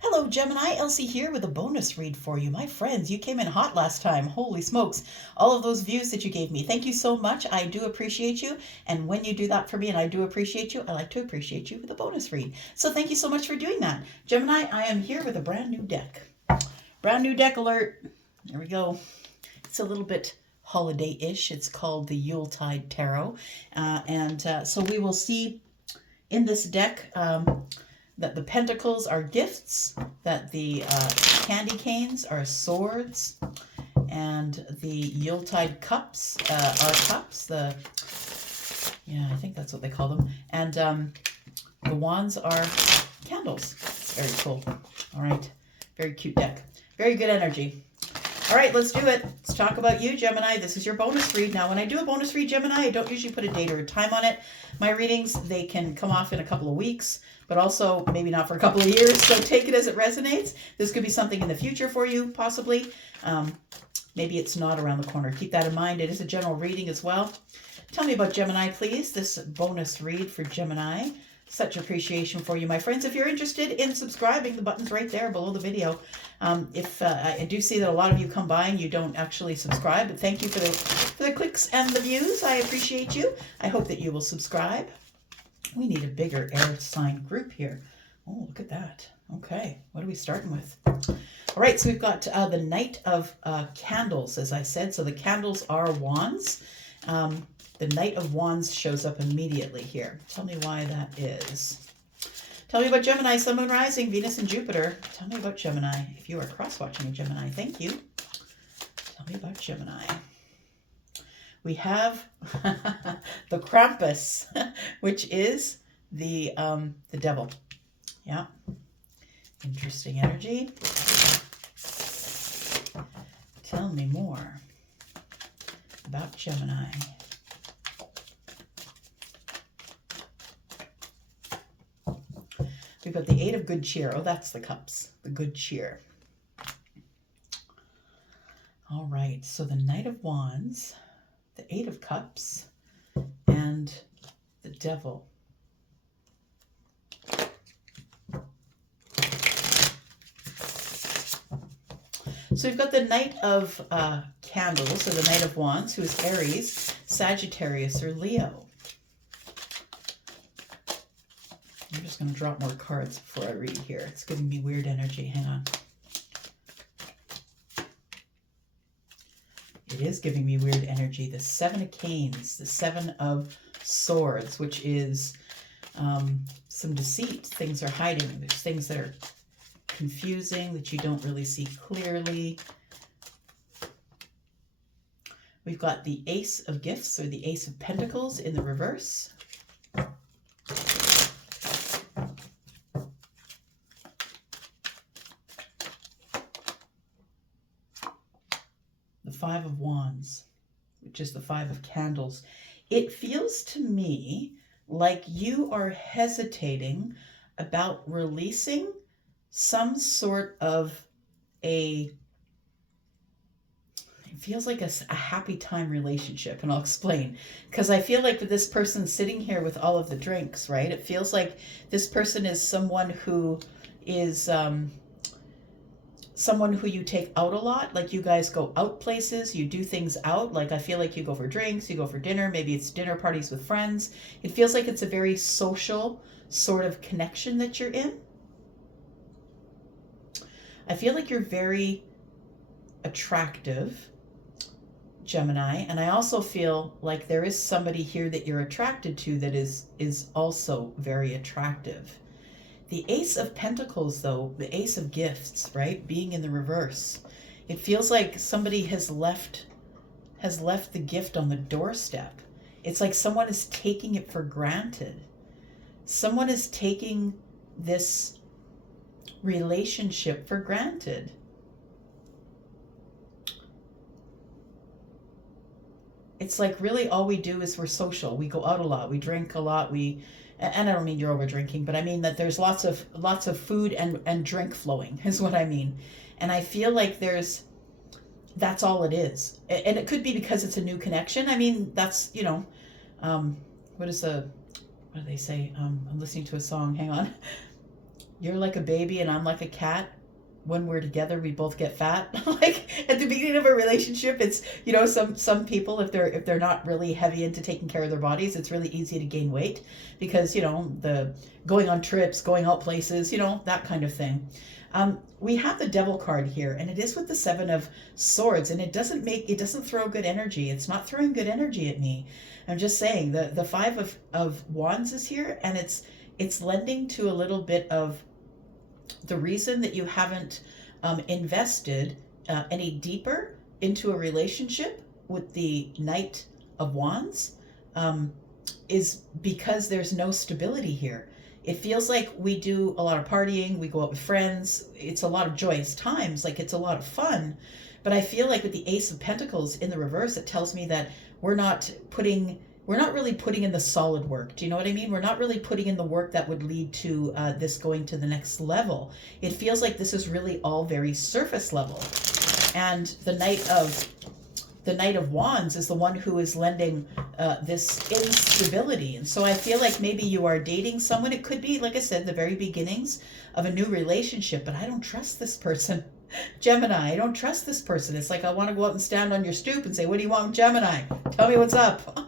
Hello, Gemini. Elsie here with a bonus read for you. My friends, you came in hot last time. Holy smokes. All of those views that you gave me. Thank you so much. I do appreciate you. And when you do that for me, and I do appreciate you, I like to appreciate you with a bonus read. So thank you so much for doing that. Gemini, I am here with a brand new deck. Brand new deck alert. There we go. It's a little bit holiday-ish. It's called the Yuletide Tarot. So we will see in this deck that the pentacles are gifts, that the candy canes are swords, and the Yuletide cups are cups. I think that's what they call them. And the wands are candles. It's very cool. All right, very cute deck. Very good energy. All right, let's do it. Let's talk about you, Gemini. This is your bonus read. Now, when I do a bonus read, Gemini, I don't usually put a date or a time on it. My readings, they can come off in a couple of weeks, but also maybe not for a couple of years. So take it as it resonates. This could be something in the future for you, possibly. Maybe it's not around the corner. Keep that in mind. It is a general reading as well. Tell me about Gemini, please. This bonus read for Gemini. Such appreciation for you, my friends. If you're interested in subscribing, the button's right there below the video. I do see that a lot of you come by and you don't actually subscribe, but thank you for the clicks and the views. I appreciate you. I hope that you will subscribe. We need a bigger air sign group here. Oh, look at that. Okay, what are we starting with? All right, so we've got the Knight of Candles, as I said. So the candles are wands. The Knight of Wands shows up immediately here. Tell me why that is. Tell me about Gemini, Sun, Moon, Rising, Venus, and Jupiter. Tell me about Gemini. If you are cross-watching a Gemini, thank you. Tell me about Gemini. We have the Krampus, which is the devil. Yeah. Interesting energy. Tell me more about Gemini. We've got the Eight of Good Cheer. Oh, that's the cups. The Good Cheer. All right. So the Knight of Wands, the Eight of Cups, and the Devil. So we've got the Knight of Candles, or the Knight of Wands, who is Aries, Sagittarius, or Leo. I'm just going to drop more cards before I read here. It's giving me weird energy. Hang on. It is giving me weird energy. The Seven of Canes, the Seven of Swords, which is some deceit. Things are hiding. There's things that are confusing that you don't really see clearly. We've got the Ace of Gifts, or the Ace of Pentacles in the reverse. The Five of Wands, which is the Five of Candles. It feels to me like you are hesitating about releasing some sort of it feels like a happy time relationship, and I'll explain. Because I feel like with this person sitting here with all of the drinks, right? It feels like this person is someone who is someone who you take out a lot. Like you guys go out places, you do things out. Like I feel like you go for drinks, you go for dinner, maybe it's dinner parties with friends. It feels like it's a very social sort of connection that you're in. I feel like you're very attractive, Gemini, and I also feel like there is somebody here that you're attracted to that is also very attractive. The Ace of Pentacles, though, the Ace of Gifts, right, being in the reverse, it feels like somebody has left the gift on the doorstep. It's like someone is taking it for granted. Someone is taking this relationship for granted. It's like really all we do is we're social. We go out a lot. We drink a lot. And I don't mean you're over drinking, but I mean that there's lots of food and drink flowing is what I mean. And I feel like that's all it is. And it could be because it's a new connection. I mean, that's, what do they say? I'm listening to a song. Hang on. You're like a baby and I'm like a cat. When we're together, we both get fat. Like at the beginning of a relationship, it's, some people, if they're not really heavy into taking care of their bodies, it's really easy to gain weight because, the going on trips, going out places, that kind of thing. We have the devil card here, and it is with the 7 of Swords, and it doesn't throw good energy. It's not throwing good energy at me. I'm just saying the 5 of Wands is here, and it's lending to a little bit of the reason that you haven't invested any deeper into a relationship with the Knight of Wands is because there's no stability here. It feels like we do a lot of partying, we go out with friends, it's a lot of joyous times, like it's a lot of fun. But I feel like with the Ace of Pentacles in the reverse, it tells me that we're not really putting in the solid work. Do you know what I mean? We're not really putting in the work that would lead to this going to the next level. It feels like this is really all very surface level. And the Knight of Wands is the one who is lending this instability. And so I feel like maybe you are dating someone. It could be, like I said, the very beginnings of a new relationship, but I don't trust this person. Gemini, I don't trust this person. It's like I want to go out and stand on your stoop and say, what do you want, Gemini? Tell me what's up.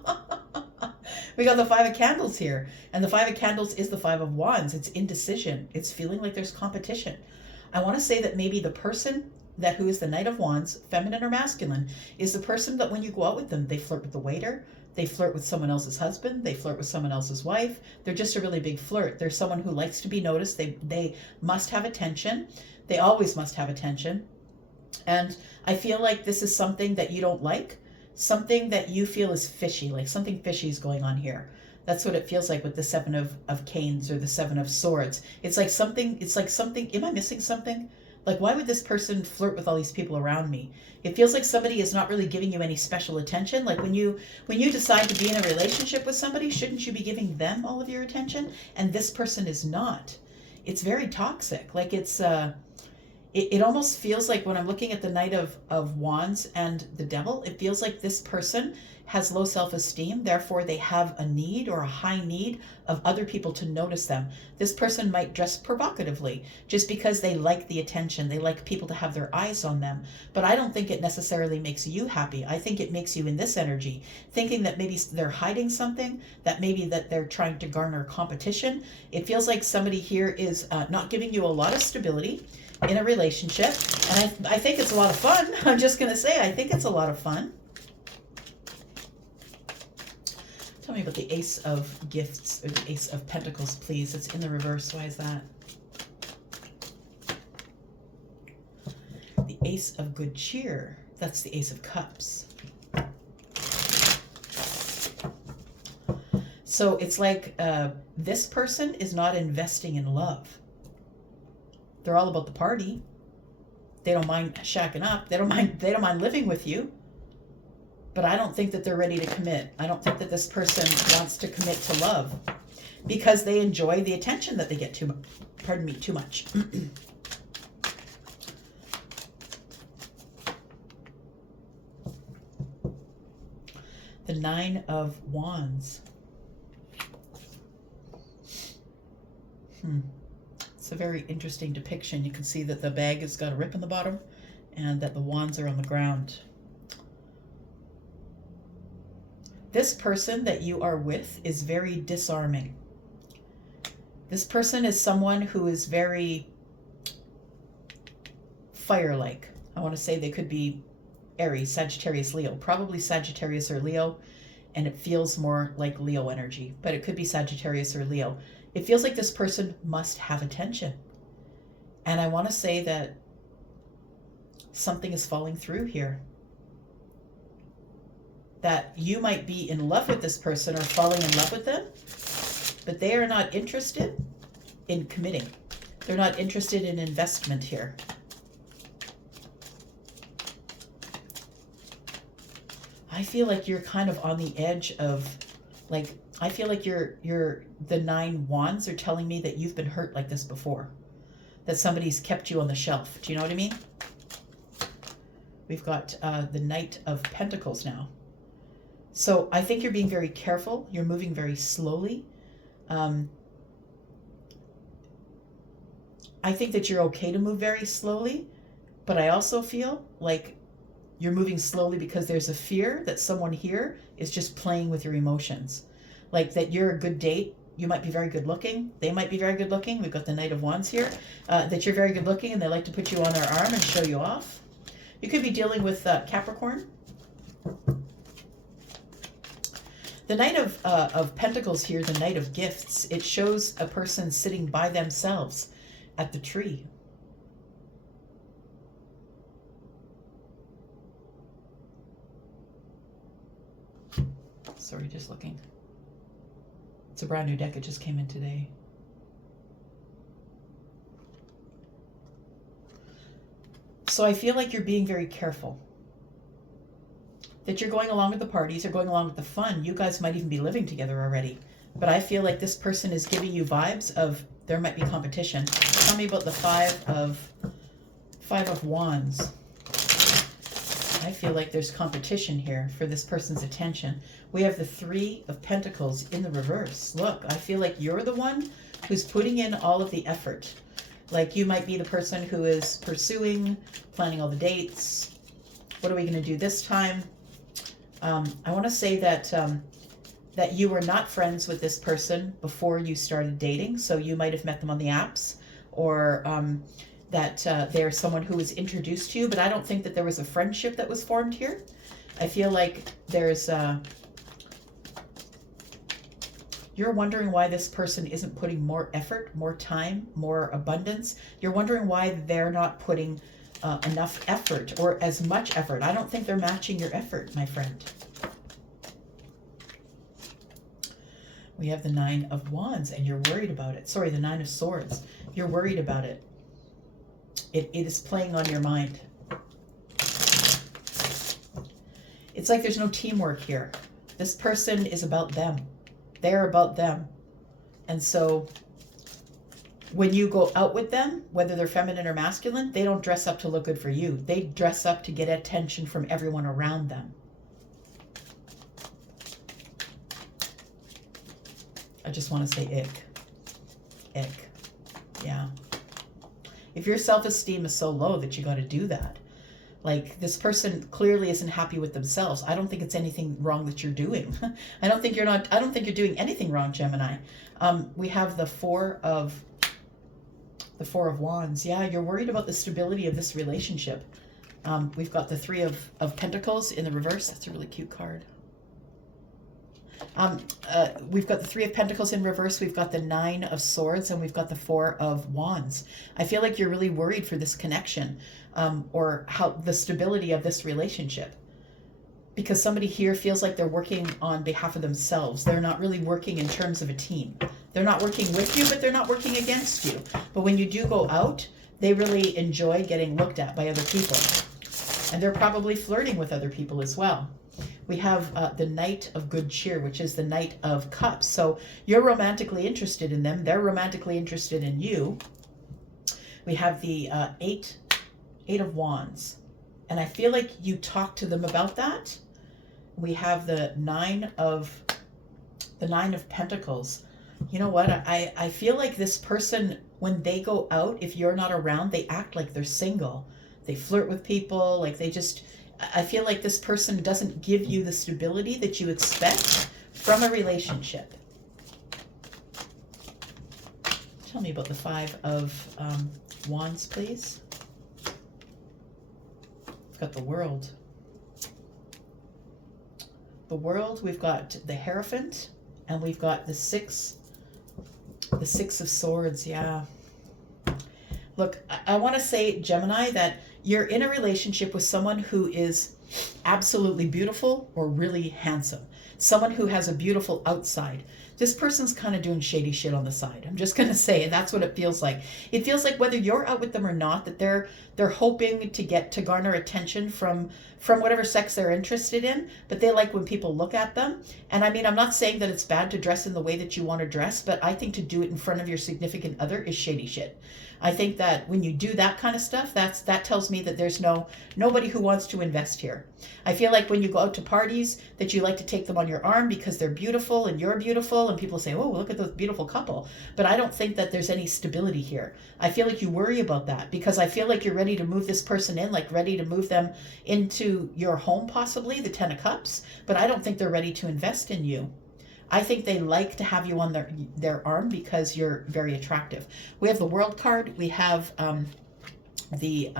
We got the 5 of Candles here. And the 5 of Candles is the 5 of Wands. It's indecision. It's feeling like there's competition. I want to say that maybe the person who is the Knight of Wands, feminine or masculine, is the person that when you go out with them, they flirt with the waiter, they flirt with someone else's husband, they flirt with someone else's wife. They're just a really big flirt. They're someone who likes to be noticed. They must have attention. They always must have attention. And I feel like this is something that you don't like, something that you feel is fishy, like something fishy is going on here. That's what it feels like with the 7 of Canes or the 7 of Swords. It's like something, am I missing something? Like, why would this person flirt with all these people around me? It feels like somebody is not really giving you any special attention. Like when you decide to be in a relationship with somebody, shouldn't you be giving them all of your attention? And this person is not. It's very toxic. Like it almost feels like when I'm looking at the Knight of Wands and the Devil, it feels like this person has low self-esteem. Therefore, they have a need or a high need of other people to notice them. This person might dress provocatively just because they like the attention. They like people to have their eyes on them. But I don't think it necessarily makes you happy. I think it makes you in this energy, thinking that maybe they're hiding something, that maybe that they're trying to garner competition. It feels like somebody here is not giving you a lot of stability in a relationship. And I think it's a lot of fun. I'm just going to say, I think it's a lot of fun. Tell me about the Ace of Gifts, or the Ace of Pentacles, please. It's in the reverse. Why is that? The Ace of Good Cheer. That's the Ace of Cups. So it's like this person is not investing in love. They're all about the party. They don't mind shacking up. They don't mind living with you. But I don't think that they're ready to commit. I don't think that this person wants to commit to love because they enjoy the attention that they get too much. The 9 of Wands. It's a very interesting depiction. You can see that the bag has got a rip in the bottom and that the wands are on the ground. This person that you are with is very disarming. This person is someone who is very fire-like. I want to say they could be Aries, Sagittarius, Leo. Probably Sagittarius or Leo, and it feels more like Leo energy, but it could be Sagittarius or Leo. It feels like this person must have attention. And I want to say that something is falling through here. That you might be in love with this person or falling in love with them, but they are not interested in committing. They're not interested in investment here. I feel like you're kind of on the edge of, like, I feel like the 9 wands are telling me that you've been hurt like this before. That somebody's kept you on the shelf. Do you know what I mean? We've got the Knight of Pentacles now. So I think you're being very careful. You're moving very slowly. I think that you're okay to move very slowly, but I also feel like you're moving slowly because there's a fear that someone here is just playing with your emotions. Like that you're a good date. You might be very good looking. They might be very good looking. We've got the Knight of Wands here. That you're very good looking and they like to put you on their arm and show you off. You could be dealing with Capricorn. The Knight of Pentacles here, the Knight of Gifts, it shows a person sitting by themselves at the tree. Sorry, just looking. It's a brand new deck. It just came in today. So I feel like you're being very careful. That you're going along with the parties or going along with the fun. You guys might even be living together already. But I feel like this person is giving you vibes of there might be competition. Tell me about the Five of Wands. I feel like there's competition here for this person's attention. We have the Three of Pentacles in the reverse. Look, I feel like you're the one who's putting in all of the effort. Like you might be the person who is pursuing, planning all the dates. What are we going to do this time? I want to say that that you were not friends with this person before you started dating. So you might have met them on the apps, or that they're someone who was introduced to you, but I don't think that there was a friendship that was formed here. I feel like there's you're wondering why this person isn't putting more effort, more time, more abundance. You're wondering why they're not putting enough effort or as much effort. I don't think they're matching your effort, my friend. We have the Nine of Wands and you're worried about it. Sorry, the Nine of Swords. You're worried about it. It is playing on your mind. It's like there's no teamwork here. This person is about them. They're about them. And so when you go out with them, whether they're feminine or masculine, they don't dress up to look good for you. They dress up to get attention from everyone around them. I just want to say ick. Ick. Yeah. If your self-esteem is so low that you got to do that, like this person clearly isn't happy with themselves. I don't think it's anything wrong that you're doing. I don't think you're doing anything wrong, Gemini. We have the Four of Wands. Yeah, you're worried about the stability of this relationship. We've got the Three of Pentacles in the reverse. That's a really cute card. We've got the Three of Pentacles in reverse. We've got the Nine of Swords, and we've got the Four of Wands. I feel like you're really worried for this connection, or how the stability of this relationship, because somebody here feels like they're working on behalf of themselves. They're not really working in terms of a team. They're not working with you, but they're not working against you. But when you do go out, they really enjoy getting looked at by other people, and they're probably flirting with other people as well. We have the Knight of Good Cheer, which is the Knight of Cups. So you're romantically interested in them. They're romantically interested in you. We have the Eight of Wands. And I feel like you talk to them about that. We have the Nine of Pentacles. You know what? I feel like this person, when they go out, if you're not around, they act like they're single. They flirt with people, like they just... I feel like this person doesn't give you the stability that you expect from a relationship. Tell me about the Five of Wands, please. We've got the World. The World, we've got the Hierophant, and we've got the Six of Swords, yeah. Look, I want to say, Gemini, that you're in a relationship with someone who is absolutely beautiful or really handsome. Someone who has a beautiful outside. This person's kind of doing shady shit on the side. I'm just going to say, and that's what it feels like. It feels like whether you're out with them or not, that they're hoping to garner attention from whatever sex they're interested in, but they like when people look at them. And I mean, I'm not saying that it's bad to dress in the way that you want to dress, but I think to do it in front of your significant other is shady shit. I think that when you do that kind of stuff, that tells me that there's nobody who wants to invest here. I feel like when you go out to parties, that you like to take them on your arm because they're beautiful and you're beautiful, and people say, oh, look at this beautiful couple. But I don't think that there's any stability here. I feel like you worry about that because I feel like you're ready to move this person in, like ready to move them into your home, possibly, the Ten of Cups. But I don't think they're ready to invest in you. I think they like to have you on their arm because you're very attractive. We have the World card. We have it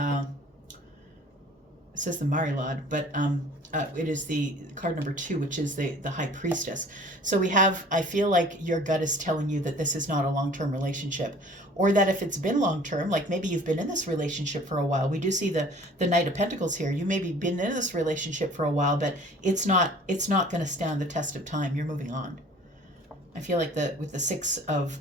says the Marilad, but it is the card number 2, which is the High Priestess. So we have, I feel like your gut is telling you that this is not a long-term relationship, or that if it's been long-term, like maybe you've been in this relationship for a while. We do see the Knight of Pentacles here. You maybe been in this relationship for a while, but it's not going to stand the test of time. You're moving on. I feel like with the Six of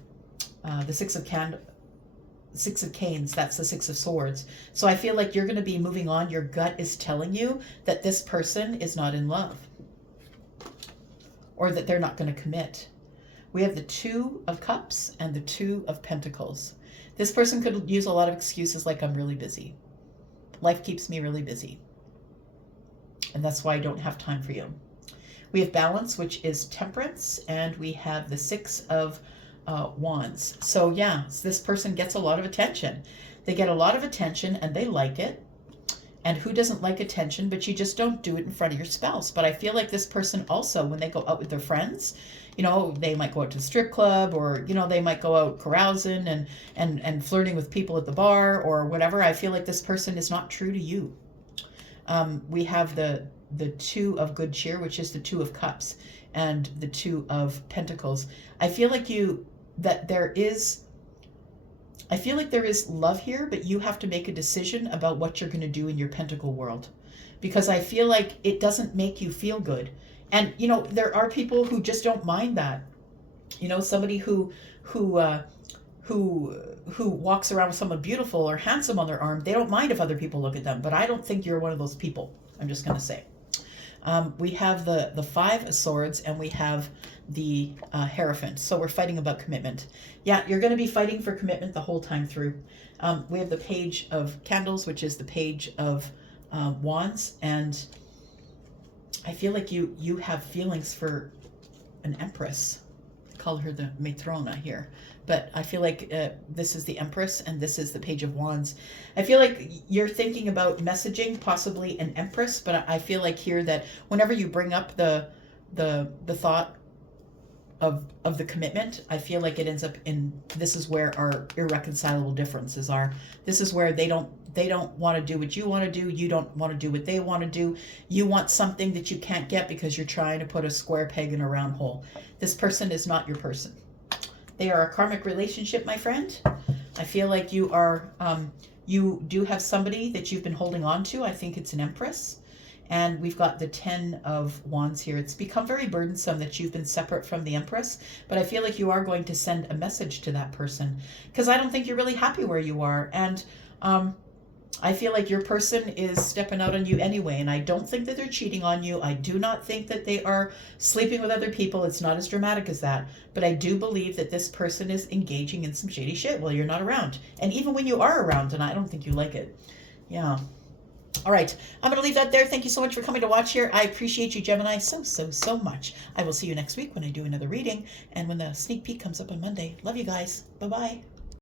Canes, that's the Six of Swords. So I feel like you're going to be moving on. Your gut is telling you that this person is not in love, or that they're not going to commit. We have the Two of Cups and the Two of Pentacles. This person could use a lot of excuses like, I'm really busy. Life keeps me really busy, and that's why I don't have time for you. We have Balance, which is Temperance, and we have the Six of Wands. So yeah, this person gets a lot of attention. They get a lot of attention and they like it. And who doesn't like attention? But you just don't do it in front of your spouse. But I feel like this person also, when they go out with their friends, you know, they might go out to the strip club, or, you know, they might go out carousing and flirting with people at the bar or whatever. I feel like this person is not true to you. We have the Two of Good Cheer, which is the Two of Cups, and the Two of Pentacles. I feel like there is love here, but you have to make a decision about what you're going to do in your Pentacle world, because I feel like it doesn't make you feel good. And, you know, there are people who just don't mind that. You know, somebody who walks around with someone beautiful or handsome on their arm, they don't mind if other people look at them. But I don't think you're one of those people. I'm just going to say. We have the Five of Swords, and we have the Hierophant. So we're fighting about commitment. Yeah, you're going to be fighting for commitment the whole time through. We have the Page of Candles, which is the Page of Wands, and I feel like you have feelings for an Empress. I call her the Matrona here. But I feel like this is the Empress and this is the Page of Wands. I feel like you're thinking about messaging possibly an Empress, but I feel like here that whenever you bring up the thought of the commitment, I feel like it ends up in, this is where our irreconcilable differences are. This is where they don't want to do what you want to do. You don't want to do what they want to do. You want something that you can't get because you're trying to put a square peg in a round hole. This person is not your person. They are a karmic relationship, my friend. I feel like you do have somebody that you've been holding on to. I think it's an Empress. And we've got the Ten of Wands here. It's become very burdensome that you've been separate from the Empress, but I feel like you are going to send a message to that person, because I don't think you're really happy where you are. And I feel like your person is stepping out on you anyway, and I don't think that they're cheating on you. I do not think that they are sleeping with other people. It's not as dramatic as that. But I do believe that this person is engaging in some shady shit while you're not around. And even when you are around, and I don't think you like it. Yeah. All right. I'm going to leave that there. Thank you so much for coming to watch here. I appreciate you, Gemini, so much. I will see you next week when I do another reading and when the sneak peek comes up on Monday. Love you guys. Bye-bye.